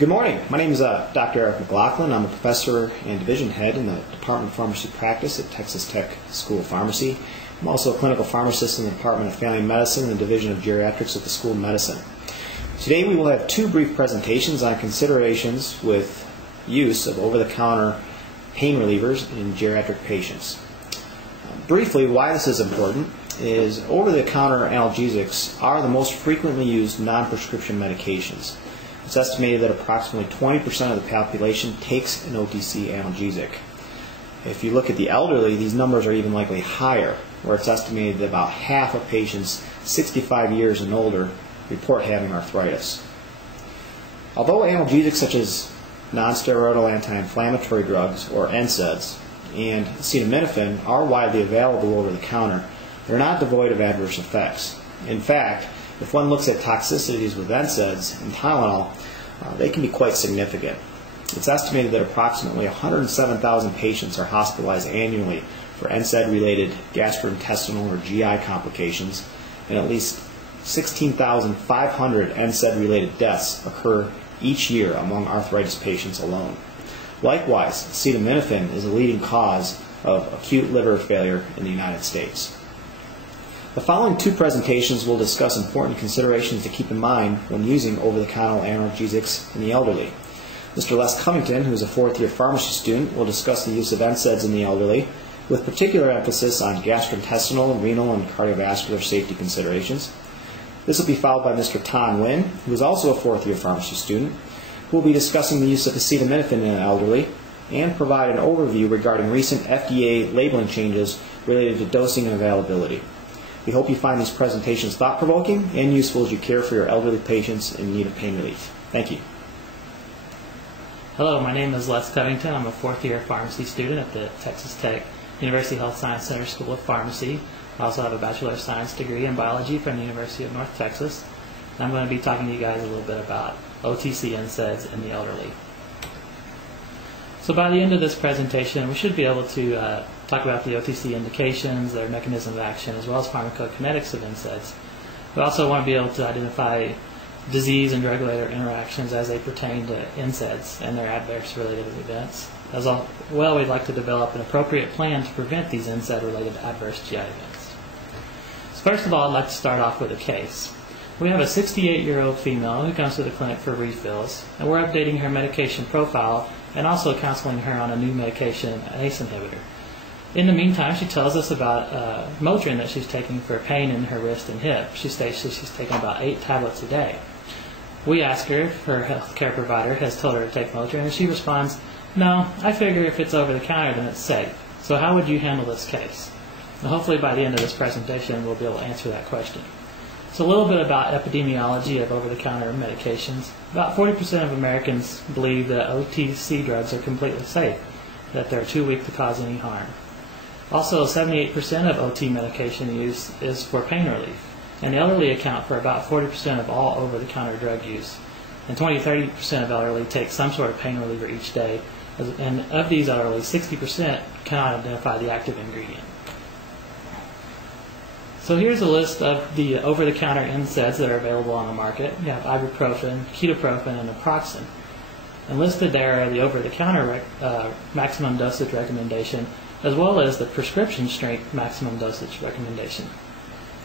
Good morning. My name is Dr. Eric McLaughlin. I'm a professor and division head in the Department of Pharmacy Practice at Texas Tech School of Pharmacy. I'm also a clinical pharmacist in the Department of Family Medicine and the Division of Geriatrics at the School of Medicine. Today we will have two brief presentations on considerations with use of over-the-counter pain relievers in geriatric patients. Briefly, why this is important is over-the-counter analgesics are the most frequently used non-prescription medications. It's estimated that approximately 20% of the population takes an OTC analgesic. If you look at the elderly, these numbers are even likely higher, where it's estimated that about half of patients 65 years and older report having arthritis. Although analgesics such as non-steroidal anti-inflammatory drugs, or NSAIDs, and acetaminophen are widely available over the counter, they're not devoid of adverse effects. In fact, if one looks at toxicities with NSAIDs and Tylenol, they can be quite significant. It's estimated that approximately 107,000 patients are hospitalized annually for NSAID-related gastrointestinal or GI complications, and at least 16,500 NSAID-related deaths occur each year among arthritis patients alone. Likewise, acetaminophen is a leading cause of acute liver failure in the United States. The following two presentations will discuss important considerations to keep in mind when using over-the-counter analgesics in the elderly. Mr. Les Covington, who is a fourth-year pharmacy student, will discuss the use of NSAIDs in the elderly, with particular emphasis on gastrointestinal, renal, and cardiovascular safety considerations. This will be followed by Mr. Tan Nguyen, who is also a fourth-year pharmacy student, who will be discussing the use of acetaminophen in the elderly and provide an overview regarding recent FDA labeling changes related to dosing and availability. We hope you find these presentations thought-provoking and useful as you care for your elderly patients in need of pain relief. Thank you. Hello, my name is Les Covington. I'm a fourth-year pharmacy student at the Texas Tech University Health Science Center School of Pharmacy. I also have a Bachelor of Science degree in biology from the University of North Texas. And I'm going to be talking to you guys a little bit about OTC NSAIDs in the elderly. So by the end of this presentation, we should be able to talk about the OTC indications, their mechanism of action, as well as pharmacokinetics of NSAIDs. We also want to be able to identify disease and drug-related interactions as they pertain to NSAIDs and their adverse related events. As well, we'd like to develop an appropriate plan to prevent these NSAID-related adverse GI events. So first of all, I'd like to start off with a case. We have a 68-year-old female who comes to the clinic for refills, and we're updating her medication profile and also counseling her on a new medication, an ACE inhibitor. In the meantime, she tells us about Motrin that she's taking for pain in her wrist and hip. She states that she's taking about 8 tablets a day. We ask her if her healthcare provider has told her to take Motrin, and she responds, "No, I figure if it's over the counter, then it's safe. So how would you handle this case?" And hopefully by the end of this presentation, we'll be able to answer that question. So a little bit about epidemiology of over-the-counter medications. About 40% of Americans believe that OTC drugs are completely safe, that they're too weak to cause any harm. Also, 78% of OT medication use is for pain relief, and the elderly account for about 40% of all over-the-counter drug use. And 20-30% of elderly take some sort of pain reliever each day, and of these elderly, 60% cannot identify the active ingredient. So here's a list of the over-the-counter NSAIDs that are available on the market. You have ibuprofen, ketoprofen, and naproxen. And listed there are the over-the-counter maximum dosage recommendation, as well as the prescription strength maximum dosage recommendation.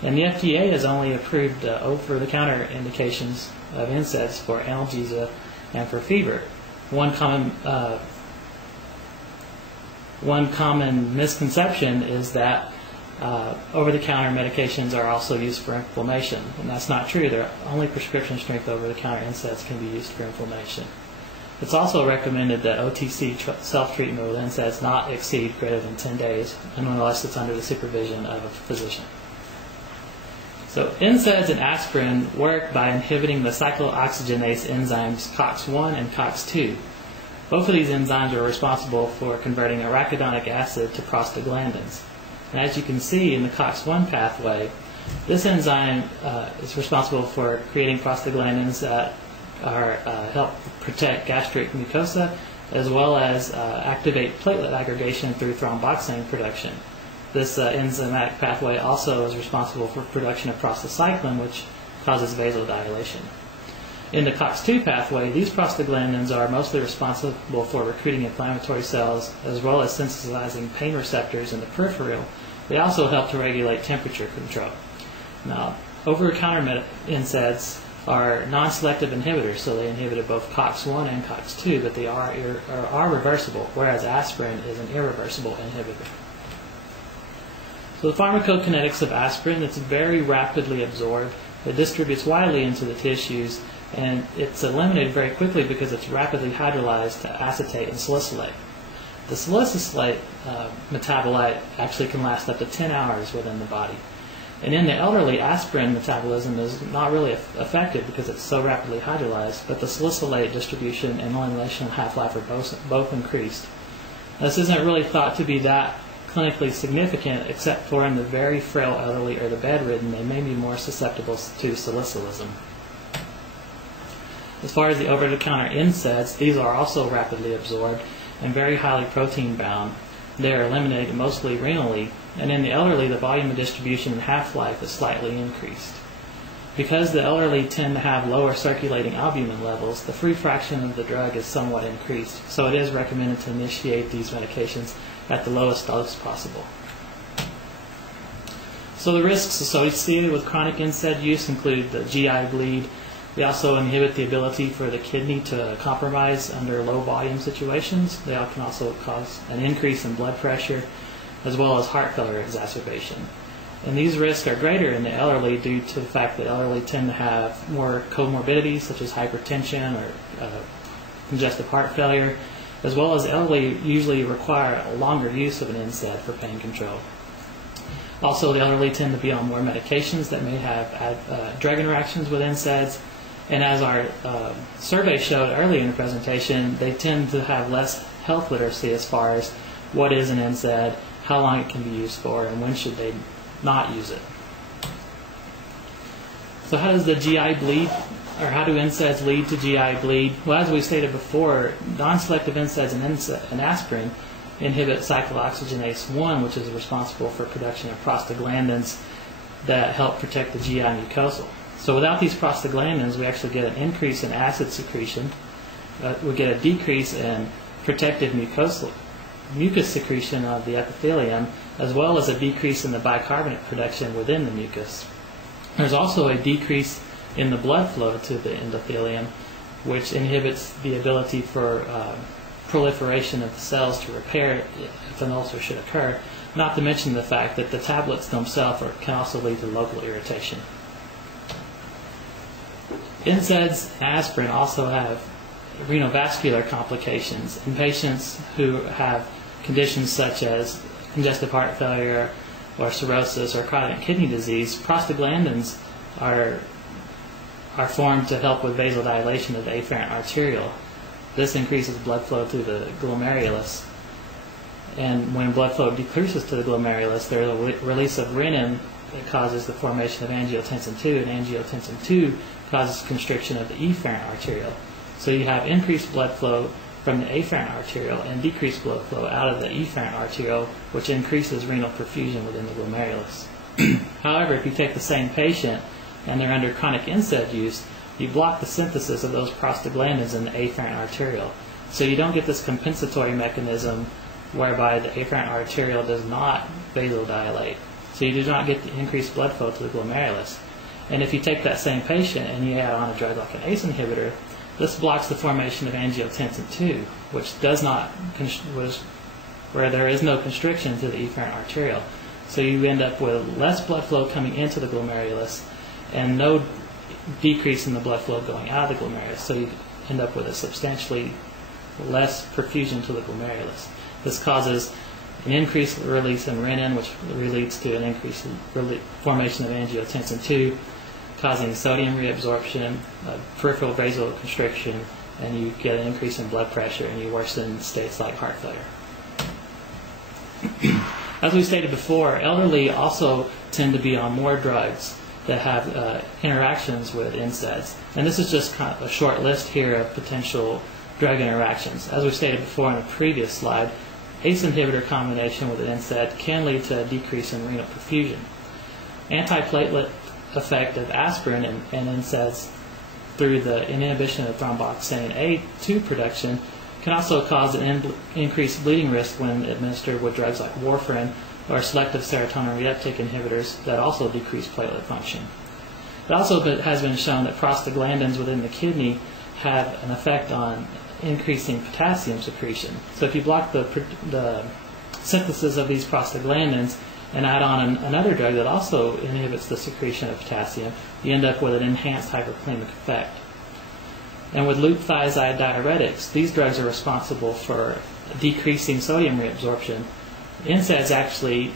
And the FDA has only approved over-the-counter indications of NSAIDs for analgesia and for fever. One common misconception is that over-the-counter medications are also used for inflammation, and that's not true. They're only prescription strength over-the-counter NSAIDs can be used for inflammation. It's also recommended that OTC self-treatment with NSAIDs not exceed greater than 10 days, unless it's under the supervision of a physician. So NSAIDs and aspirin work by inhibiting the cyclooxygenase enzymes COX-1 and COX-2. Both of these enzymes are responsible for converting arachidonic acid to prostaglandins. And as you can see in the COX-1 pathway, this enzyme is responsible for creating prostaglandins that help protect gastric mucosa, as well as activate platelet aggregation through thromboxane production. This enzymatic pathway also is responsible for production of prostacyclin, which causes vasodilation. In the COX-2 pathway, these prostaglandins are mostly responsible for recruiting inflammatory cells as well as sensitizing pain receptors in the peripheral. They also help to regulate temperature control. Now, over-the-counter NSAIDs are non-selective inhibitors, so they inhibit both COX-1 and COX-2, but they are reversible, whereas aspirin is an irreversible inhibitor. So the pharmacokinetics of aspirin, it's very rapidly absorbed. It distributes widely into the tissues, and it's eliminated very quickly because it's rapidly hydrolyzed to acetate and salicylate. The salicylate metabolite actually can last up to 10 hours within the body. And in the elderly, aspirin metabolism is not really effective because it's so rapidly hydrolyzed, but the salicylate distribution and elimination half-life are both increased. This isn't really thought to be that clinically significant, except for in the very frail elderly or the bedridden. They may be more susceptible to salicylism. As far as the over-the-counter NSAIDs, these are also rapidly absorbed and very highly protein-bound. They are eliminated mostly renally, and in the elderly, the volume of distribution and half-life is slightly increased. Because the elderly tend to have lower circulating albumin levels, the free fraction of the drug is somewhat increased, so it is recommended to initiate these medications at the lowest dose possible. So the risks associated with chronic NSAID use include the GI bleed. They also inhibit the ability for the kidney to compromise under low volume situations. They can also cause an increase in blood pressure as well as heart failure exacerbation. And these risks are greater in the elderly due to the fact that elderly tend to have more comorbidities such as hypertension or congestive heart failure, as well as elderly usually require a longer use of an NSAID for pain control. Also, the elderly tend to be on more medications that may have drug interactions with NSAIDs. And as our survey showed earlier in the presentation, they tend to have less health literacy as far as what is an NSAID, how long it can be used for, and when should they not use it. So how does the GI bleed, or how do NSAIDs lead to GI bleed? Well, as we stated before, non-selective NSAIDs and aspirin inhibit cyclooxygenase 1, which is responsible for production of prostaglandins that help protect the GI mucosal. So without these prostaglandins, we actually get an increase in acid secretion. We get a decrease in protective mucus secretion of the epithelium, as well as a decrease in the bicarbonate production within the mucus. There's also a decrease in the blood flow to the endothelium, which inhibits the ability for proliferation of the cells to repair if an ulcer should occur, not to mention the fact that the tablets themselves can also lead to local irritation. NSAIDs and aspirin also have renovascular complications. In patients who have conditions such as congestive heart failure or cirrhosis or chronic kidney disease, prostaglandins are formed to help with vasodilation of the afferent arteriole. This increases blood flow to the glomerulus. And when blood flow decreases to the glomerulus, there is a release of renin that causes the formation of angiotensin II, and angiotensin II causes constriction of the efferent arteriole. So you have increased blood flow from the afferent arteriole and decreased blood flow out of the efferent arteriole, which increases renal perfusion within the glomerulus. However, if you take the same patient and they're under chronic NSAID use, you block the synthesis of those prostaglandins in the afferent arteriole. So you don't get this compensatory mechanism whereby the afferent arteriole does not vasodilate. So you do not get the increased blood flow to the glomerulus. And if you take that same patient and you add on a drug like an ACE inhibitor, this blocks the formation of angiotensin II, which does not, where there is no constriction to the efferent arteriole. So you end up with less blood flow coming into the glomerulus and no decrease in the blood flow going out of the glomerulus. So you end up with a substantially less perfusion to the glomerulus. This causes an increased release in renin, which leads to an increased formation of angiotensin II, causing sodium reabsorption, peripheral vasoconstriction, and you get an increase in blood pressure and you worsen states like heart failure. As we stated before, elderly also tend to be on more drugs that have interactions with NSAIDs. And this is just kind of a short list here of potential drug interactions. As we stated before in a previous slide, ACE inhibitor combination with an NSAID can lead to a decrease in renal perfusion. Antiplatelet effect of aspirin and NSAIDs through the inhibition of thromboxane A2 production can also cause an increased bleeding risk when administered with drugs like warfarin or selective serotonin reuptake inhibitors that also decrease platelet function. It also has been shown that prostaglandins within the kidney have an effect on increasing potassium secretion. So if you block the synthesis of these prostaglandins and add on another drug that also inhibits the secretion of potassium, you end up with an enhanced hyperkalemic effect. And with loop thiazide diuretics, these drugs are responsible for decreasing sodium reabsorption. NSAIDs actually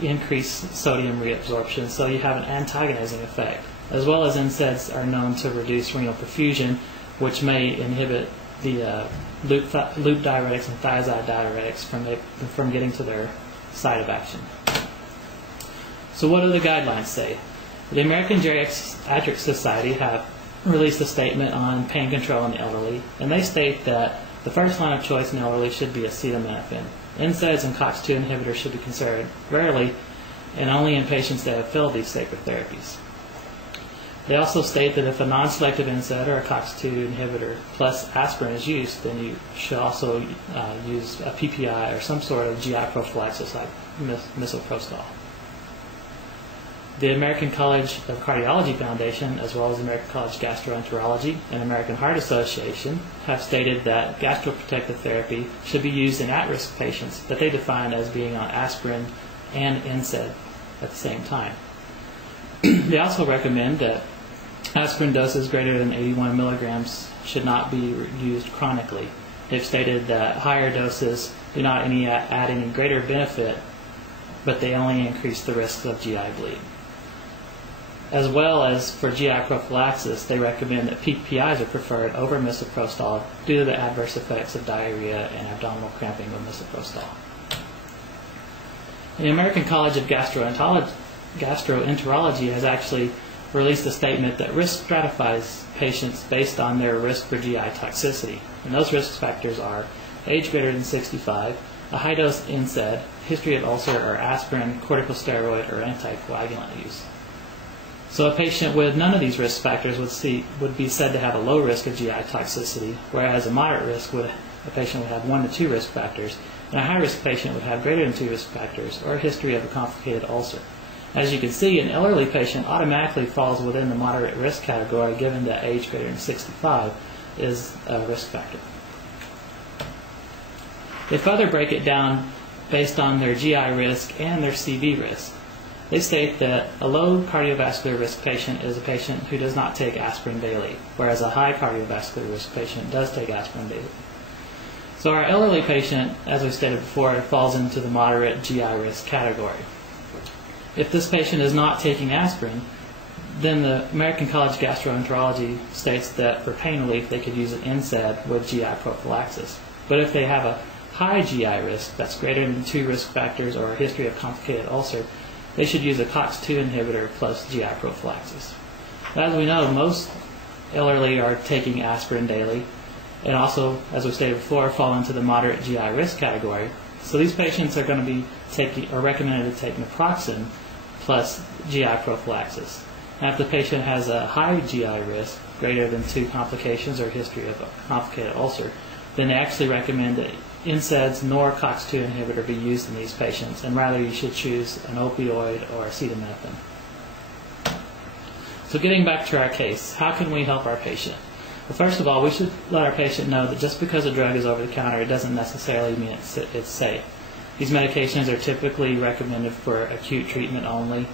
increase sodium reabsorption, so you have an antagonizing effect, as well as NSAIDs are known to reduce renal perfusion, which may inhibit the loop diuretics and thiazide diuretics from getting to their site of action. So what do the guidelines say? The American Geriatric Society have released a statement on pain control in the elderly, and they state that the first line of choice in the elderly should be acetaminophen. NSAIDs and COX-2 inhibitors should be considered rarely and only in patients that have failed these sacred therapies. They also state that if a non-selective NSAID or a COX-2 inhibitor plus aspirin is used, then you should also use a PPI or some sort of GI prophylaxis like misoprostol. The American College of Cardiology Foundation, as well as the American College of Gastroenterology and American Heart Association, have stated that gastroprotective therapy should be used in at-risk patients that they define as being on aspirin and NSAID at the same time. They also recommend that aspirin doses greater than 81 milligrams should not be used chronically. They've stated that higher doses do not add any greater benefit, but they only increase the risk of GI bleeding. As well as for GI prophylaxis, they recommend that PPIs are preferred over misoprostol due to the adverse effects of diarrhea and abdominal cramping with misoprostol. The American College of Gastroenterology has actually released a statement that risk stratifies patients based on their risk for GI toxicity. And those risk factors are age greater than 65, a high-dose NSAID, history of ulcer or aspirin, corticosteroid, or anticoagulant use. So a patient with none of these risk factors would be said to have a low risk of GI toxicity, whereas a moderate risk a patient would have 1 to 2 risk factors, and a high-risk patient would have greater than 2 risk factors or a history of a complicated ulcer. As you can see, an elderly patient automatically falls within the moderate risk category given that age greater than 65 is a risk factor. They further break it down based on their GI risk and their CV risk. They state that a low cardiovascular risk patient is a patient who does not take aspirin daily, whereas a high cardiovascular risk patient does take aspirin daily. So our elderly patient, as we stated before, falls into the moderate GI risk category. If this patient is not taking aspirin, then the American College of Gastroenterology states that for pain relief they could use an NSAID with GI prophylaxis. But if they have a high GI risk that's greater than 2 risk factors or a history of complicated ulcer, they should use a COX-2 inhibitor plus GI prophylaxis. As we know, most elderly are taking aspirin daily, and also, as we stated before, fall into the moderate GI risk category. So these patients are going to be recommended to take naproxen plus GI prophylaxis. Now, if the patient has a high GI risk, greater than 2 complications or history of a complicated ulcer, then they actually recommend that NSAIDs nor COX-2 inhibitor be used in these patients, and rather you should choose an opioid or acetaminophen. So getting back to our case, how can we help our patient? Well, first of all, we should let our patient know that just because a drug is over the counter, it doesn't necessarily mean it's safe. These medications are typically recommended for acute treatment only,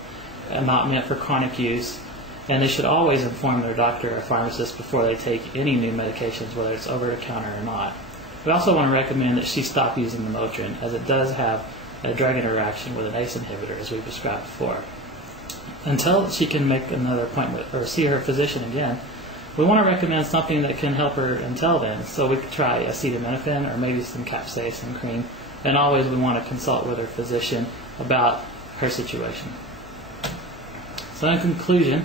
and not meant for chronic use, and they should always inform their doctor or pharmacist before they take any new medications, whether it's over the counter or not. We also want to recommend that she stop using the Motrin, as it does have a drug interaction with an ACE inhibitor, as we've described before. Until she can make another appointment or see her physician again, we want to recommend something that can help her until then. So we could try acetaminophen or maybe some capsaicin cream, and always we want to consult with her physician about her situation. So in conclusion,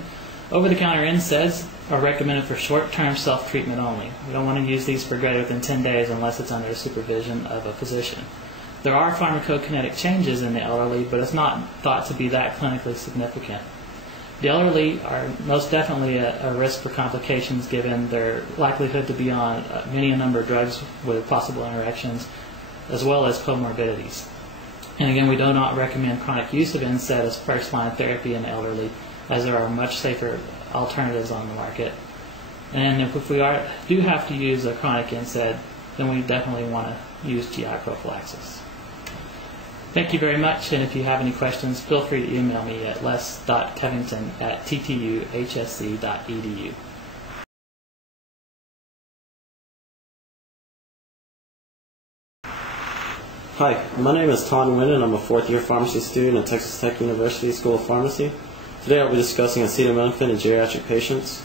over-the-counter NSAIDs are recommended for short-term self-treatment only. We don't want to use these for greater than 10 days unless it's under the supervision of a physician. There are pharmacokinetic changes in the elderly, but it's not thought to be that clinically significant. The elderly are most definitely a risk for complications given their likelihood to be on many a number of drugs with possible interactions, as well as comorbidities. And again, we do not recommend chronic use of NSAID as first-line therapy in the elderly, as there are much safer alternatives on the market. And if we do have to use a chronic NSAID, then we definitely want to use GI prophylaxis. Thank you very much, and if you have any questions, feel free to email me at les.covington@ttuhsc.edu. Hi, my name is Ton Nguyen, and I'm a fourth-year pharmacy student at Texas Tech University School of Pharmacy. Today I'll be discussing acetaminophen in geriatric patients.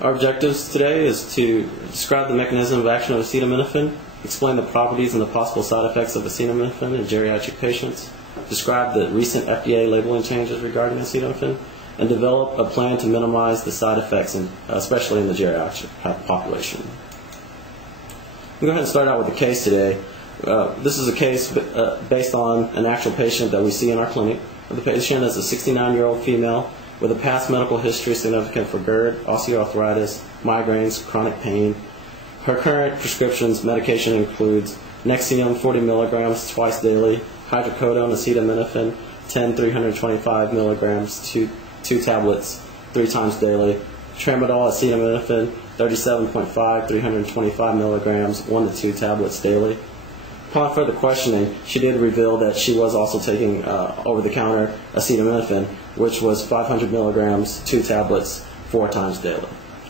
Our objectives today is to describe the mechanism of action of acetaminophen, explain the properties and the possible side effects of acetaminophen in geriatric patients, describe the recent FDA labeling changes regarding acetaminophen, and develop a plan to minimize the side effects, especially in the geriatric population. I'm going to go ahead and start out with a case today. This is a case based on an actual patient that we see in our clinic. The patient is a 69-year-old female with a past medical history significant for GERD, osteoarthritis, migraines, chronic pain. Her current prescriptions medication includes Nexium 40 milligrams twice daily, hydrocodone acetaminophen 10 325 milligrams, two tablets 3 times daily, tramadol acetaminophen 37.5 325 milligrams, 1 to 2 tablets daily. Upon further questioning, she did reveal that she was also taking over-the-counter acetaminophen, which was 500 milligrams, 2 tablets, 4 times daily.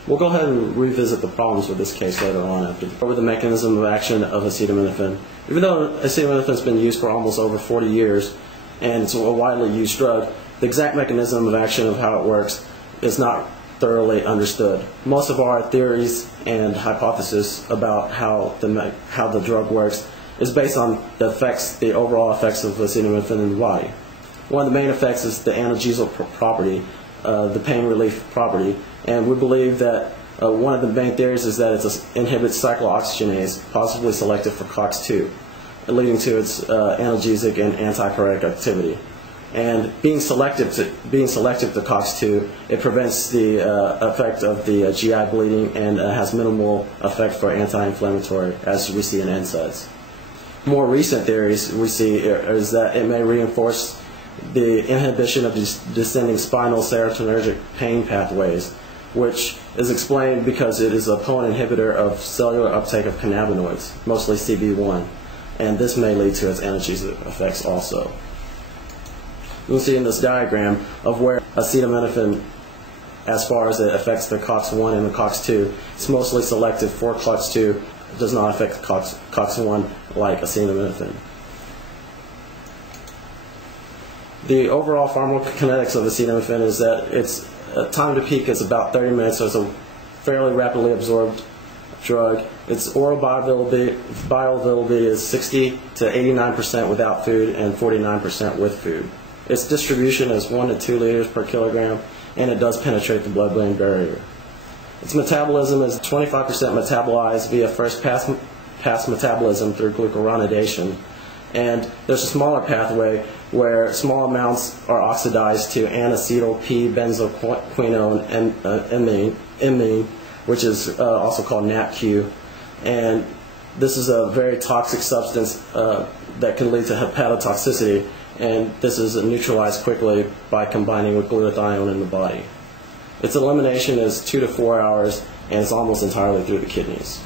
We'll go ahead and revisit the problems with this case later on after the mechanism of action of acetaminophen. Even though acetaminophen has been used for almost over 40 years and it's a widely used drug, the exact mechanism of action of how it works is not thoroughly understood. Most of our theories and hypotheses about how the drug works is based on the overall effects of acetaminophen in the body. One of the main effects is the analgesic property, the pain relief property, and we believe that one of the main theories is that it inhibits cyclooxygenase, possibly selective for COX-2, leading to its analgesic and antipyretic activity. And being selective to COX-2, it prevents the effect of the GI bleeding and has minimal effect for anti-inflammatory, as we see in NSAIDs. More recent theories we see is that it may reinforce the inhibition of descending spinal serotoninergic pain pathways, which is explained because it is a potent inhibitor of cellular uptake of cannabinoids, mostly CB1, and this may lead to its analgesic effects also. You'll see in this diagram of where acetaminophen, as far as it affects the COX-1 and the COX-2, it's mostly selective for COX-2. It does not affect COX-1 like acetaminophen. The overall pharmacokinetics of acetaminophen is that its time to peak is about 30 minutes, so it's a fairly rapidly absorbed drug. Its oral bioavailability is 60 to 89% without food and 49% with food. Its distribution is 1 to 2 liters per kilogram, and it does penetrate the blood-brain barrier. Its metabolism is 25% metabolized via first pass metabolism through glucuronidation, and there's a smaller pathway where small amounts are oxidized to N-Acetyl-P-aminophenol, which is also called NAPQ, and this is a very toxic substance that can lead to hepatotoxicity, and this is neutralized quickly by combining with glutathione in the body. Its elimination is 2 to 4 hours, and it's almost entirely through the kidneys.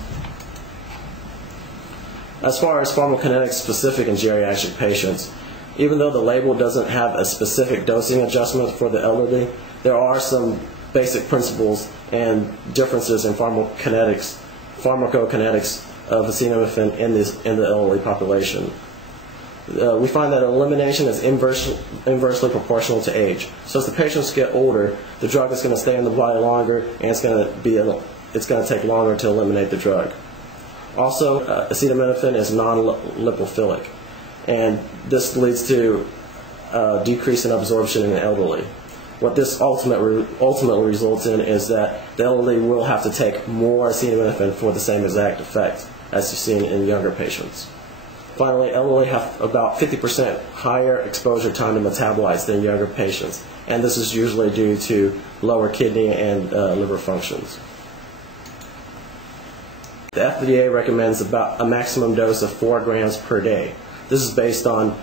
As far as pharmacokinetics specific in geriatric patients, even though the label doesn't have a specific dosing adjustment for the elderly, there are some basic principles and differences in pharmacokinetics of acetaminophen in the elderly population. We find that elimination is inversely proportional to age. So as the patients get older, the drug is going to stay in the body longer, and it's going to take longer to eliminate the drug. Also, acetaminophen is non-lipophilic, and this leads to decrease in absorption in the elderly. What this ultimately results in is that the elderly will have to take more acetaminophen for the same exact effect as you've seen in younger patients. Finally, elderly have about 50% higher exposure time to metabolites than younger patients, and this is usually due to lower kidney and liver functions. The FDA recommends about a maximum dose of 4 grams per day. This is based on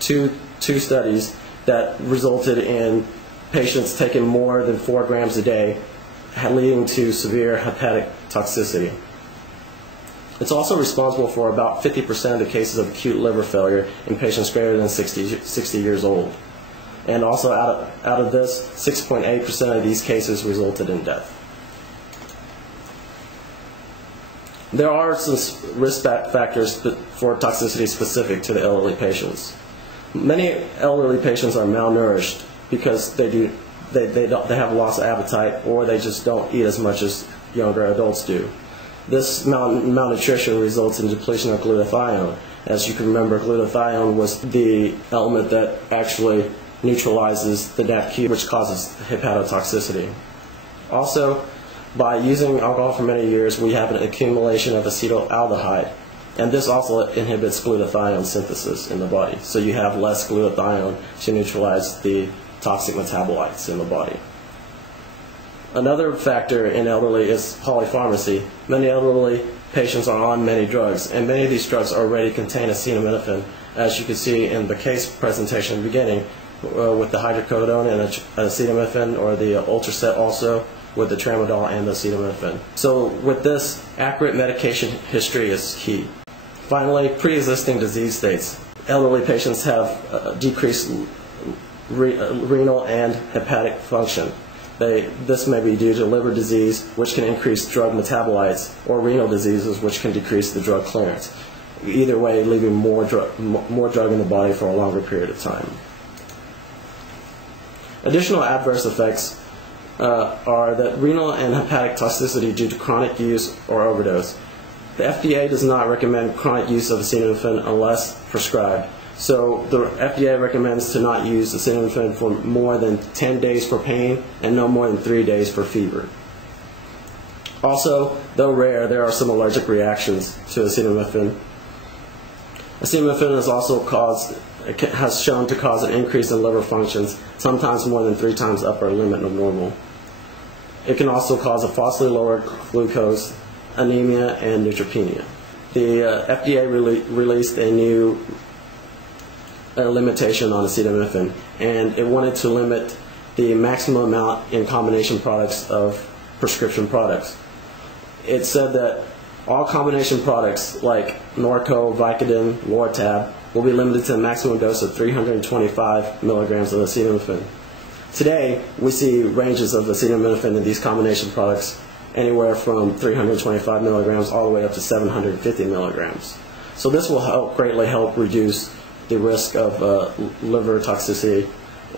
two studies that resulted in patients taking more than 4 grams a day, leading to severe hepatic toxicity. It's also responsible for about 50% of the cases of acute liver failure in patients greater than 60 years old. And also out of this, 6.8% of these cases resulted in death. There are some risk factors for toxicity specific to the elderly patients. Many elderly patients are malnourished because they have loss of appetite, or they just don't eat as much as younger adults do. This malnutrition results in depletion of glutathione. As you can remember, glutathione was the element that actually neutralizes the NAPQ, which causes hepatotoxicity. Also, by using alcohol for many years, we have an accumulation of acetaldehyde, and this also inhibits glutathione synthesis in the body. So you have less glutathione to neutralize the toxic metabolites in the body. Another factor in elderly is polypharmacy. Many elderly patients are on many drugs, and many of these drugs already contain acetaminophen, as you can see in the case presentation beginning with the hydrocodone and acetaminophen, or the Ultraset also with the tramadol and the acetaminophen. So with this, accurate medication history is key. Finally, pre-existing disease states. Elderly patients have decreased renal and hepatic function. This may be due to liver disease, which can increase drug metabolites, or renal diseases, which can decrease the drug clearance. Either way, leaving more drug in the body for a longer period of time. Additional adverse effects are that renal and hepatic toxicity due to chronic use or overdose. The FDA does not recommend chronic use of acetaminophen unless prescribed. So the FDA recommends to not use acetaminophen for more than 10 days for pain and no more than 3 days for fever. Also, though rare, there are some allergic reactions to acetaminophen. Acetaminophen has shown to cause an increase in liver functions, sometimes more than 3 times the upper limit of normal. It can also cause a falsely lowered glucose, anemia, and neutropenia. The FDA released a new limitation on acetaminophen, and it wanted to limit the maximum amount in combination products of prescription products. It said that all combination products like Norco, Vicodin, Lortab will be limited to a maximum dose of 325 milligrams of acetaminophen. Today, we see ranges of acetaminophen in these combination products anywhere from 325 milligrams all the way up to 750 milligrams. So this will greatly help reduce the risk of liver toxicity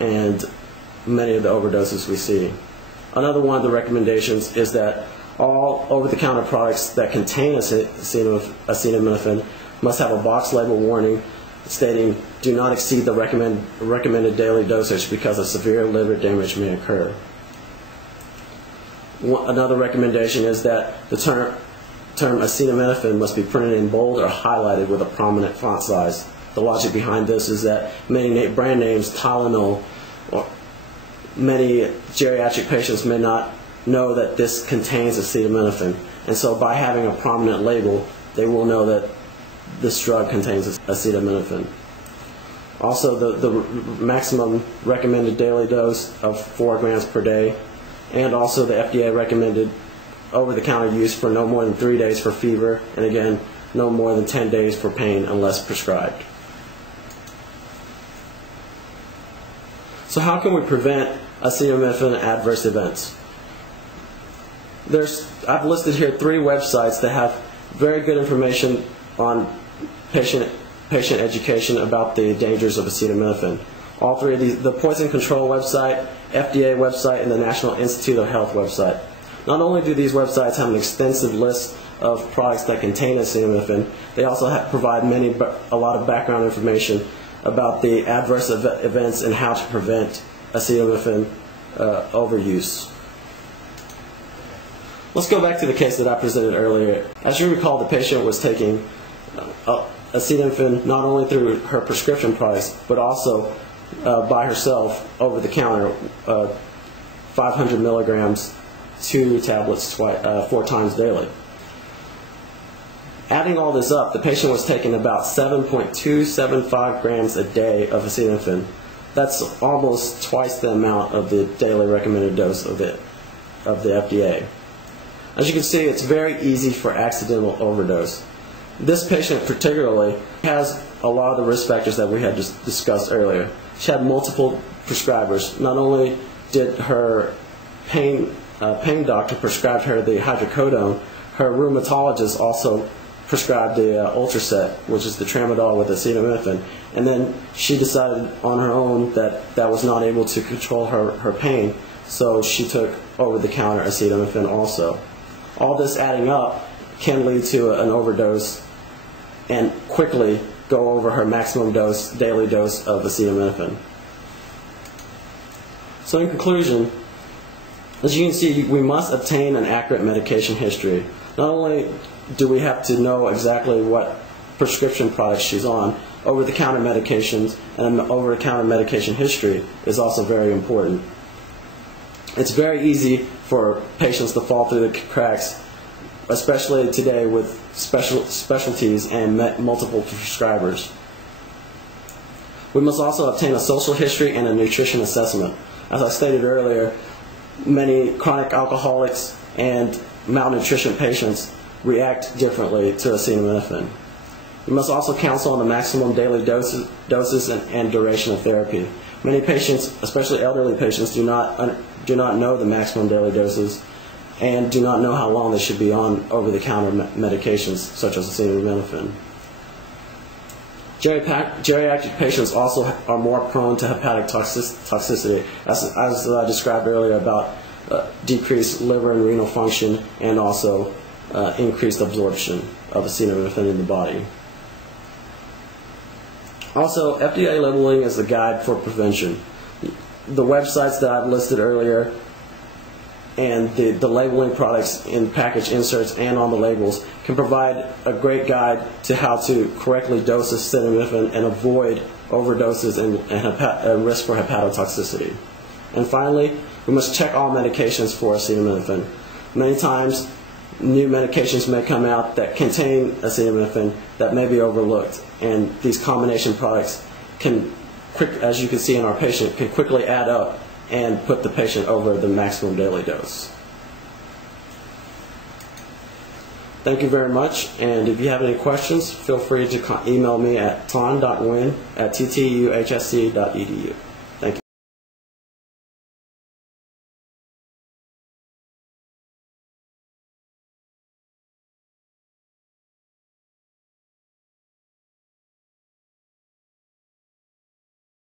and many of the overdoses we see. Another one of the recommendations is that all over-the-counter products that contain acetaminophen must have a box label warning stating do not exceed the recommended daily dosage because of severe liver damage may occur. Another recommendation is that the term acetaminophen must be printed in bold or highlighted with a prominent font size. The logic behind this is that many brand names, Tylenol, or many geriatric patients may not know that this contains acetaminophen, and so by having a prominent label, they will know that this drug contains acetaminophen. Also, the maximum recommended daily dose of 4 grams per day, and also the FDA recommended over-the-counter use for no more than 3 days for fever, and again, no more than 10 days for pain unless prescribed. So how can we prevent acetaminophen adverse events? I've listed here 3 websites that have very good information on patient education about the dangers of acetaminophen. All 3 of these, the Poison Control website, FDA website, and the National Institute of Health website. Not only do these websites have an extensive list of products that contain acetaminophen, they also provide a lot of background information about the adverse events and how to prevent acetaminophen overuse. Let's go back to the case that I presented earlier. As you recall, the patient was taking acetaminophen not only through her prescription products, but also by herself over the counter, 500 milligrams, 2 tablets 4 times daily. Adding all this up, the patient was taking about 7.275 grams a day of acetaminophen. That's almost twice the amount of the daily recommended dose of the FDA. As you can see, it's very easy for accidental overdose. This patient particularly has a lot of the risk factors that we had just discussed earlier. She had multiple prescribers. Not only did her pain doctor prescribe her the hydrocodone, her rheumatologist also prescribed the Ultraset, which is the tramadol with acetaminophen, and then she decided on her own that that was not able to control her pain, so she took over-the-counter acetaminophen also. All this adding up can lead to an overdose and quickly go over her maximum dose, daily dose of acetaminophen. So in conclusion, as you can see, we must obtain an accurate medication history. Not only do we have to know exactly what prescription products she's on, over-the-counter medications and an over-the-counter medication history is also very important. It's very easy for patients to fall through the cracks, especially today with specialties and multiple prescribers. We must also obtain a social history and a nutrition assessment. As I stated earlier, many chronic alcoholics and malnutrition patients react differently to acetaminophen. We must also counsel on the maximum daily doses and duration of therapy. Many patients, especially elderly patients, do not know the maximum daily doses and do not know how long they should be on over-the-counter medications such as acetaminophen. Geriatric patients also are more prone to hepatic toxicity, as I described earlier about decreased liver and renal function and also increased absorption of acetaminophen in the body. Also, FDA labeling is a guide for prevention. The websites that I've listed earlier and the labeling products in package inserts and on the labels can provide a great guide to how to correctly dose acetaminophen and avoid overdoses and risk for hepatotoxicity. And finally, we must check all medications for acetaminophen. Many times, new medications may come out that contain acetaminophen that may be overlooked, and these combination products can, as you can see in our patient, can quickly add up and put the patient over the maximum daily dose. Thank you very much, and if you have any questions, feel free to email me at ton.win@ttuhsc.edu.